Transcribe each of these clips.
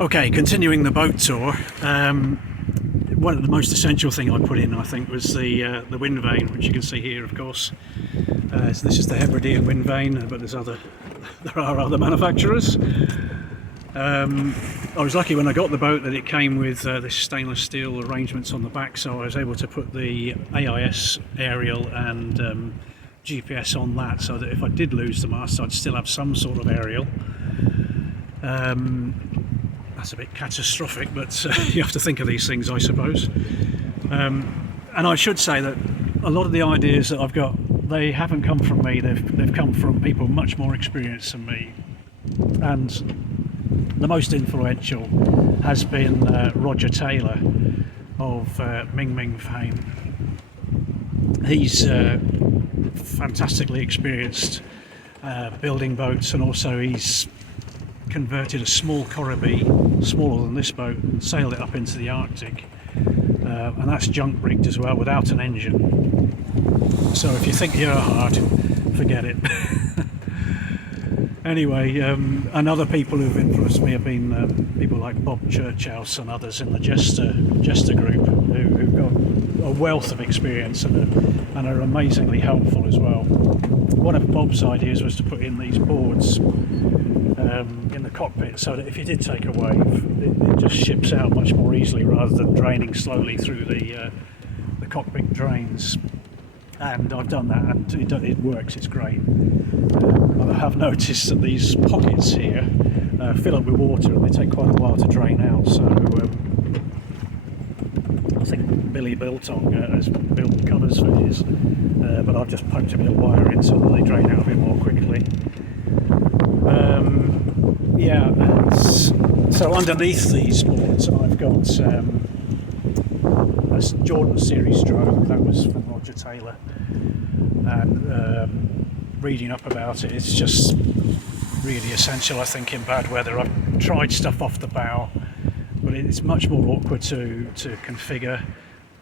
Okay, continuing the boat tour. One of the most essential thing I put in, I think, was the wind vane, which you can see here, of course. So this is the Hebridean wind vane, but there are other manufacturers. I was lucky when I got the boat that it came with this stainless steel arrangements on the back, so I was able to put the AIS aerial and GPS on that, so that if I did lose the mast, I'd still have some sort of aerial. That's a bit catastrophic, but you have to think of these things, I suppose. And I should say that a lot of the ideas that I've got, they haven't come from me, they've come from people much more experienced than me. And the most influential has been Roger Taylor of Ming Ming fame. He's fantastically experienced building boats, and also he's converted a small Corribee, smaller than this boat, and sailed it up into the Arctic, and that's junk rigged as well, without an engine. So if you think you're hard, forget it. Anyway, and other people who've influenced me have been people like Bob Churchhouse and others in the Jester group, who've got a wealth of experience and are amazingly helpful as well. One of Bob's ideas was to put in these boards in the cockpit, so that if you did take a wave, it just ships out much more easily rather than draining slowly through the cockpit drains. And I've done that, and it works, it's great. I have noticed that these pockets here fill up with water, and they take quite a while to drain out, so I think Billy Biltong has built covers for his, but I've just poked a bit of wire in so that they drain out a bit more quickly. So underneath these boards I've got a Jordan series stroke that was from Roger Taylor, and reading up about it, it's just really essential, I think, in bad weather. I've tried stuff off the bow, but it's much more awkward to configure,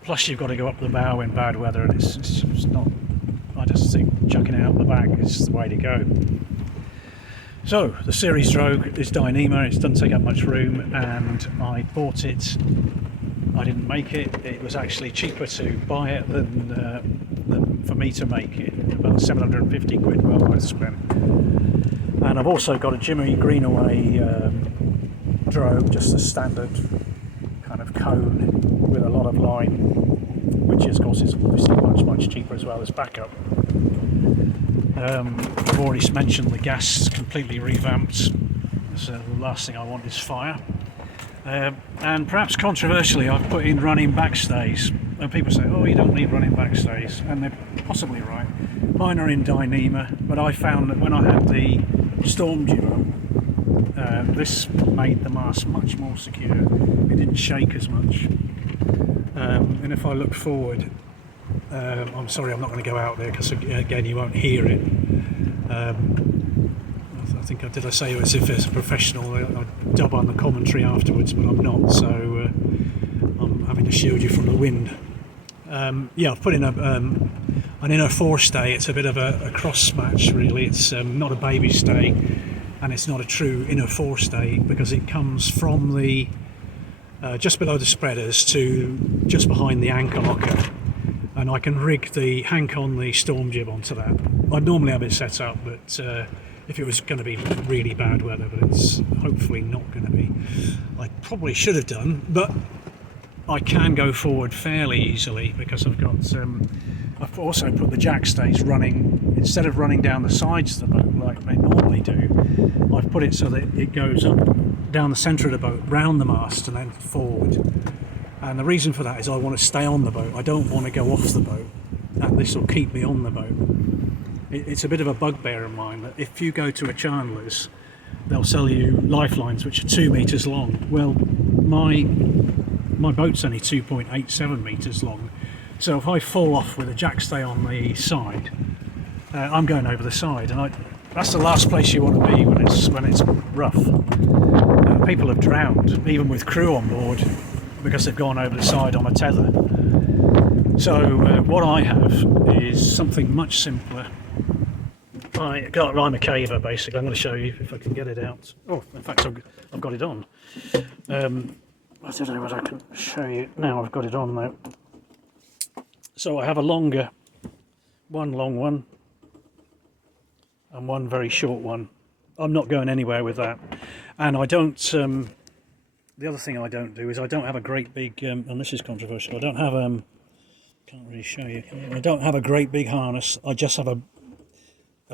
plus you've got to go up the bow in bad weather, and it's just not, I just think chucking it out the back is the way to go. So the series stroke is Dyneema, it doesn't take up much room, and I bought it, I didn't make it, it was actually cheaper to buy it than for me to make it, about 750 quid well worth spent. And I've also got a Jimmy Greenaway drogue, just a standard kind of cone with a lot of line, which of course is obviously much cheaper as well as backup. I've already mentioned the gas completely revamped, so the last thing I want is fire. And perhaps controversially, I've put in running backstays, and people say, oh, you don't need running backstays, and they're possibly right. Mine are in Dyneema, but I found that when I had the Storm Duo, this made the mast much more secure. It didn't shake as much. And if I look forward, I'm sorry, I'm not going to go out there because again you won't hear it. I think did I say as if as a professional I'd dub on the commentary afterwards, but I'm not, so I'm having to shield you from the wind. I've put in an inner forestay. It's a bit of a cross match really. It's not a baby stay, and it's not a true inner forestay because it comes from the just below the spreaders to just behind the anchor locker, and I can rig the hank on the storm jib onto that. I'd normally have it set up, but if it was going to be really bad weather, but it's hopefully not going to be. I probably should have done, but I can go forward fairly easily because I've got I've also put the jack stays running, instead of running down the sides of the boat like they normally do, I've put it so that it goes up down the centre of the boat, round the mast and then forward. And the reason for that is I want to stay on the boat, I don't want to go off the boat, and this will keep me on the boat. It's a bit of a bugbear of mine that if you go to a chandler's, they'll sell you lifelines which are 2 metres long. Well, my boat's only 2.87 metres long, so if I fall off with a jackstay on the side, I'm going over the side, and that's the last place you want to be when it's rough. People have drowned, even with crew on board, because they've gone over the side on a tether. So what I have is something much simpler. I'm a caver basically. I'm going to show you if I can get it out. Oh, in fact, I've got it on. I don't know what I can show you now. I've got it on though. So I have one long one, and one very short one. I'm not going anywhere with that, and I don't. The other thing I don't do is I don't have a great big, and this is controversial. I don't have can't really show you. I don't have a great big harness. I just have a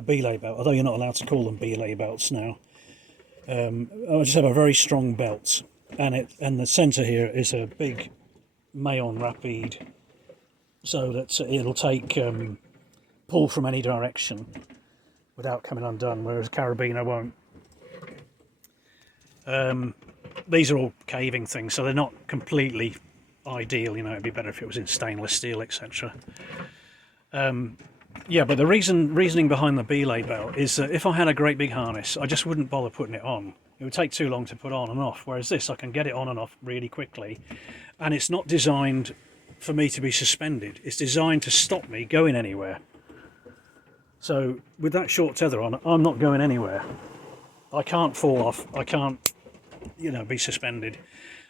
belay belt, although you're not allowed to call them belay belts now. I just have a very strong belt, and the centre here is a big Mayon Rapide, so that it'll take pull from any direction without coming undone, whereas carabiner won't. These are all caving things, so they're not completely ideal. You know, it'd be better if it was in stainless steel, etc. Yeah, but the reasoning behind the belay belt is that if I had a great big harness, I just wouldn't bother putting it on. It would take too long to put on and off, whereas this, I can get it on and off really quickly, and it's not designed for me to be suspended. It's designed to stop me going anywhere. So with that short tether on, I'm not going anywhere. I can't fall off. I can't, be suspended.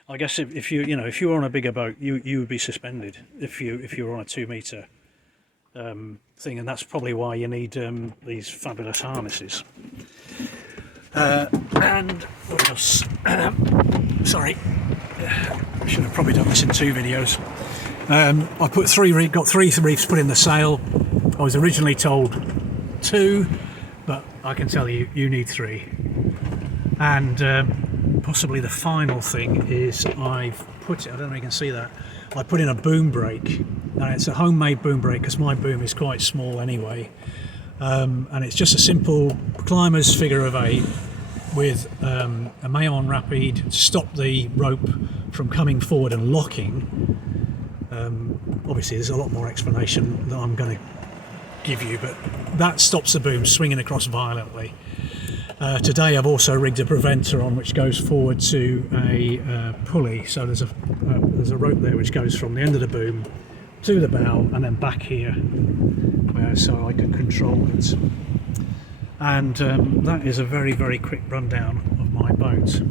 I guess if you were on a bigger boat, you would be suspended if you were on a 2 metre thing, and that's probably why you need these fabulous harnesses. And what else? Sorry, I should have probably done this in 2 videos. I got three reefs put in the sail. I was originally told 2, but I can tell you, you need 3. And possibly the final thing is I've put it, I don't know if you can see that, I put in a boom brake, and it's a homemade boom brake because my boom is quite small anyway, and it's just a simple climber's figure of 8 with a Mayon Rapide to stop the rope from coming forward and locking. Obviously there's a lot more explanation that I'm going to give you, but that stops the boom swinging across violently. Today I've also rigged a preventer on which goes forward to a pulley, so there's a rope there which goes from the end of the boom to the bow and then back here, so I can control it. And that is a very, very quick rundown of my boat.